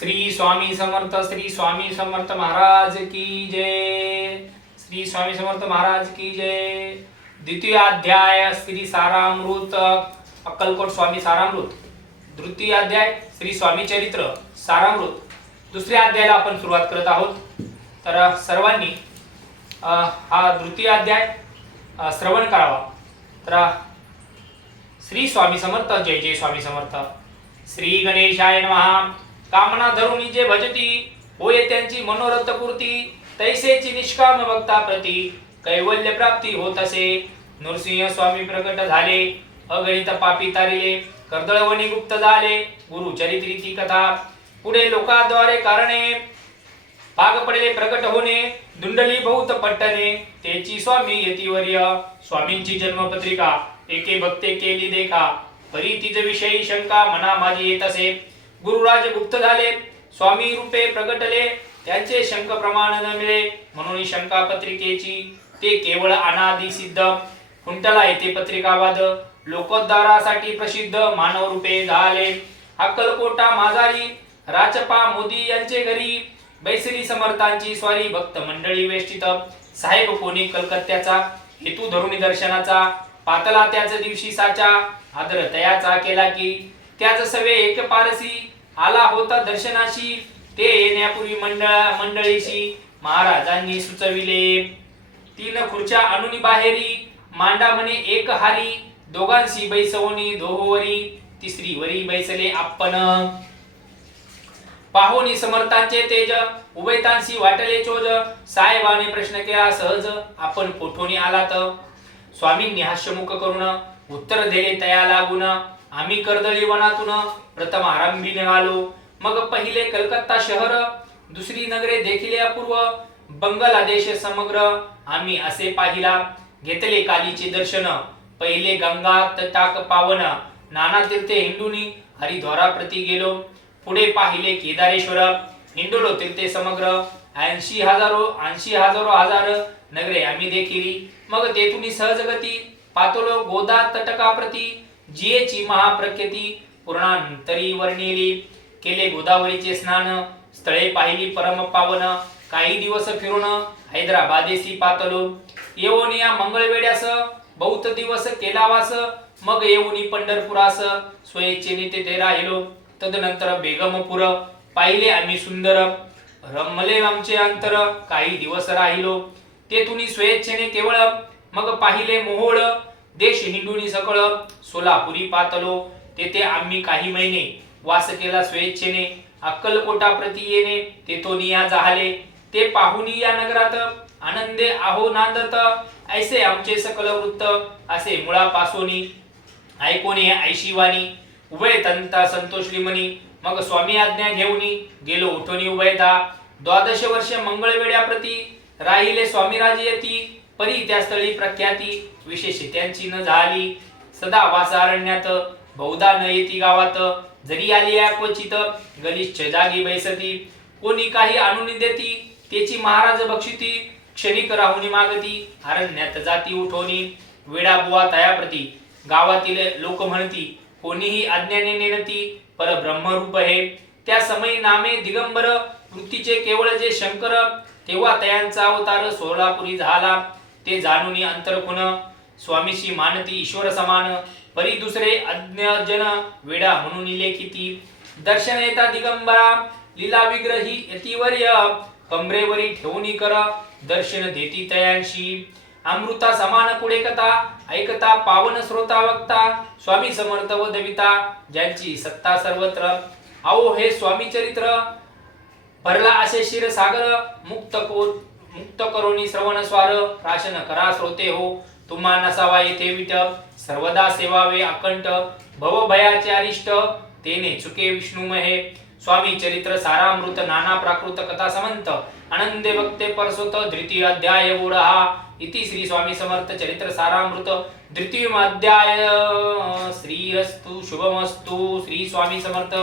श्री स्वामी समर्थ श्री स्वामी समर्थ महाराज की जय। श्री स्वामी समर्थ महाराज की जय। द्वितीय अध्याय श्री सारामृत अक्कलकोट स्वामी सारामृत। तृतीय अध्याय श्री स्वामी चरित्र सारामृत। दुसऱ्या अध्यायाला आपण सुरुवात करत आहोत. तर सर्वांनी हा तृतीय अध्याय श्रवण करावा. तर श्री स्वामी समर्थ जय जय स्वामी समर्थ। श्री गणेशाय नमः। कामना धरुणी जे भजती होय त्यांची मनोरथ पूर्ती तैसेची निष्काम भक्ता प्रती कैवल्य प्राप्ती होत असे. नृसिंह स्वामी प्रकट झाले अगणित पापी तारिले कर्दळवणी गुप्त झाले गुरु चरित्रीची कथा. पुढे लोकाद्वारे कारणे भाग पडले प्रकट होणे दुंडली बहुत पट्टणे तेची स्वामी यतीवर्य स्वामींची जन्मपत्रिका एके भक्ते केली देखा. परी तिज विषयी शंका मना माझी येत असे. गुरुराज गुप्त झाले स्वामी रूपे प्रगटले त्यांचे शंक प्रमाण न मिळे म्हणून शंका पत्रिकेची ते केवळ अनादि सिद्ध. कुंटला येथे पत्रिकावाद लोकोद्धारासाठी प्रसिद्ध मानव रूपे झाले. अक्कलकोटा माझारी राचपा मोदी यांचे घरी बैसरी समर्थांची स्वारी भक्त मंडळी वेष्टित. साहेब कोणी कलकत्त्याचा हेतू धरुणी दर्शनाचा पातला त्याच दिवशी साचा आदर तयाचा केला की त्याच सवे एक पारसी आला होता दर्शनाशी. ते येण्यापूर्वी मंडळ मंडळीशी महाराजांनी सुचविले. तीन खुर्च्या अनुनी बाहेरी मांडा म्हणे एक हारी दोघांशी बैसवणी दोहोवरी तिसरी वरी बैसले आपण. पाहुनी समर्थांचे तेज उभयतांशी वाटले चोज साहेबाने प्रश्न केला सहज आपण कोठोनी आलात? स्वामींनी हास्यमुख करून उत्तर देणे तया लागून आम्ही कर्दळी वनातून प्रथम आरंभी निघालो. मग पहिले कलकत्ता शहर दुसरी नगरे देखील अपूर्व बंगलादेश समग्र आम्ही असे पाहिला. घेतले कालीचे दर्शन पहिले गंगा तटाक पावन नाना तीर्थे हिंदूनी हरिद्वारा प्रती गेलो. पुढे पाहिले केदारेश्वर हिंडोलो तीर्थे समग्र ऐंशी हजारो ऐंशी हजारो हजार नगरे आम्ही देखिली. मग तेथून सहजगती पातोलो गोदा तटकाप्रती जियेची महाप्रख्यती पूर्णांतरी वर्णिली. केले गोदावरीचे स्नान स्थळे पाहिली परम पावन काही दिवस फिरून हैदराबादेसी पातलो. येऊन या मंगळवेड्यास बहुत दिवस केला वास मग येऊनी पंढरपुरास स्वयेच्छेने तेथे राहिलो. तदनंतर बेगमपुर पाहिले आम्ही सुंदर. रमले आमचे अंतर काही दिवस राहिलो. तेथून स्वेच्छेने केवळ मग पाहिले मोहोळ देश हिंडुनी सकळ सोलापुरी पातलो तेथे आम्ही काही महिने वास केला स्वेच्छेने अक्कलकोटा प्रती येणे तेथो या जाहले ते पाहुनी या नगरात आनंदे आहो नांदत ऐसे आमचे सकल वृत्त असे मुळापासोनी ऐकोनी ऐशिवानी उभय तंता संतोषली मनी मग स्वामी आज्ञा घेऊनी गेलो उठोनी उभयता द्वादश वर्ष मंगळवेड्याप्रती राहिले स्वामीराज येती परी त्या स्थळी प्रख्याती विशेष त्यांची न झाली. सदा वासारण्यात बहुधा न येती गावात. जरी आली या क्वचित गलिच्छ जागी बैसती. कोणी काही आणून देती त्याची महाराज बक्षिती. क्षणिक राहुनी मागती अरण्यात जाती उठवणी. वेडा बुवा तयाप्रती गावातील लोक म्हणती कोणीही अज्ञाने नेनती पर ब्रह्मरूप हे. त्या समयी नामे दिगंबर वृत्तीचे केवळ जे शंकर तेव्हा तयांचा अवतार सोलापुरी झाला. ते जाणून अंतरकुण स्वामीशी मानती ईश्वर समान परी दुसरे अज्ञजन वेडा म्हणून लेखिती. दर्शन येता दिगंबरा लीला विग्रही यतिवर्य कमरेवरी ठेवणी कर दर्शन देती तयांशी. अमृता समान पुढे कथा ऐकता पावन श्रोता वक्ता स्वामी समर्थ व दविता ज्यांची सत्ता सर्वत्र. आओ हे स्वामी चरित्र भरला असे शिर सागर मुक्त कोट मुक्त करोनी श्रवण स्वार प्राशन करा श्रोते हो. तुम्हा नसावा येथे विट सर्वदा सेवावे अकंठ भव भयाचे अरिष्ट तेने चुके विष्णुमहे. स्वामी चरित्र सारामृत नाना प्राकृत कथा समंत. आनंदे भक्ते परसोत द्वितीय अध्याय हा इति श्री स्वामी समर्थ चरित्र सारामृत. द्वितीय अध्याय श्रीरस्तु शुभमस्तु. श्री स्वामी समर्थ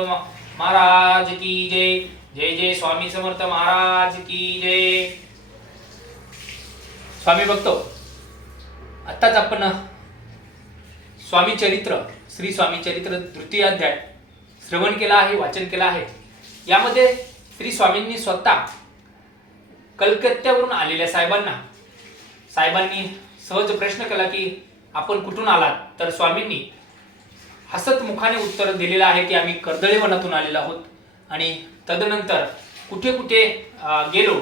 महाराज की जय. जय जय स्वामी समर्थ महाराज की जय. स्वामी बघतो हो. आत्ताच आपण स्वामी चरित्र श्री स्वामी चरित्र तृतीय अध्याय श्रवण केला आहे वाचन केलं आहे. यामध्ये श्री स्वामींनी स्वतः कलकत्त्यावरून आलेल्या साहेबांना साहेबांनी सहज प्रश्न केला की आपण कुठून आलात? तर स्वामींनी हसत मुखाने उत्तर दिलेलं आहे की आम्ही कर्दळे वनातून आलेलो आहोत. आणि तदनंतर कुठे कुठे गेलो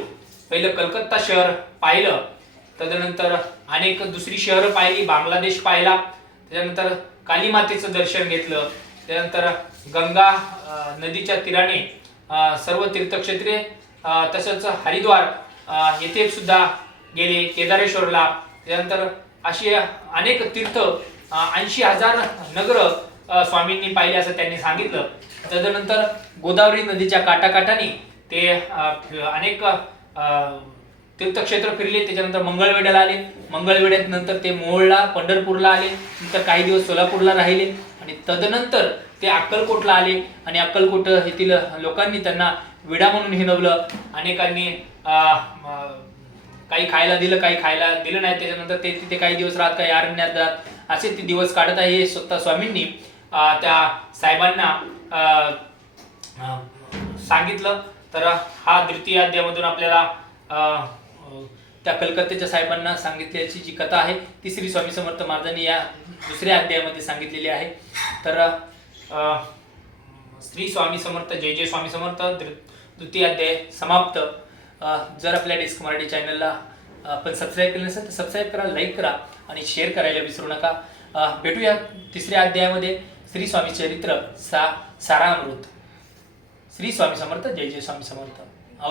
पहिलं कलकत्ता शहर पाहिलं तदनंतर अनेक दुसरी शहरं पाहिली बांगलादेश पाहिला. त्याच्यानंतर कालीमातेचं दर्शन घेतलं. त्यानंतर गंगा नदीच्या तीराने सर्व तीर्थक्षेत्रे तसंच हरिद्वार येथे सुद्धा गेले केदारेश्वरला. त्यानंतर अशी अनेक तीर्थ ऐंशी हजार नगर स्वामींनी पाहिले असं त्यांनी सांगितलं. तदनंतर गोदावरी नदीच्या काठाकाठाने ते अनेक तीर्थक्षेत्र फिरले त्याच्यानंतर मंगळवेढ्याला आले. मंगळवेड्यात नंतर ते मोहोळला पंढरपूरला आले. नंतर काही दिवस सोलापूरला राहिले. आणि तदनंतर ते अक्कलकोटला आले. आणि अक्कलकोट येथील लोकांनी त्यांना विडा म्हणून हिनवलं. अनेकांनी काही खायला दिलं काही खायला दिलं नाही. त्याच्यानंतर ते तिथे काही दिवस राहत काही अरण्यात राहत असे ते दिवस काढत आहे हे स्वतः स्वामींनी त्या साहेबांना सांगितलं. तर हा द्वितीय अध्यायामधून आपल्याला त्या कलकत्त्याच्या साहेबांना सांगितल्याची जी कथा आहे ती श्री स्वामी समर्थ महाराजांनी या दुसऱ्या अध्यायामध्ये सांगितलेली आहे. तर श्री स्वामी समर्थ जय जय स्वामी समर्थ द्वि- द्वितीय अध्याय समाप्त. जर आपल्या डिस्क मराठी चॅनलला आपण सबस्क्राईब केलं नसेल तर सबस्क्राईब करा लाईक करा आणि शेअर करायला विसरू नका. भेटूया तिसऱ्या अध्यायामध्ये. श्री स्वामी चरित्र सा सारामृत. श्री स्वामी समर्थ जय जय स्वामी समर्थ.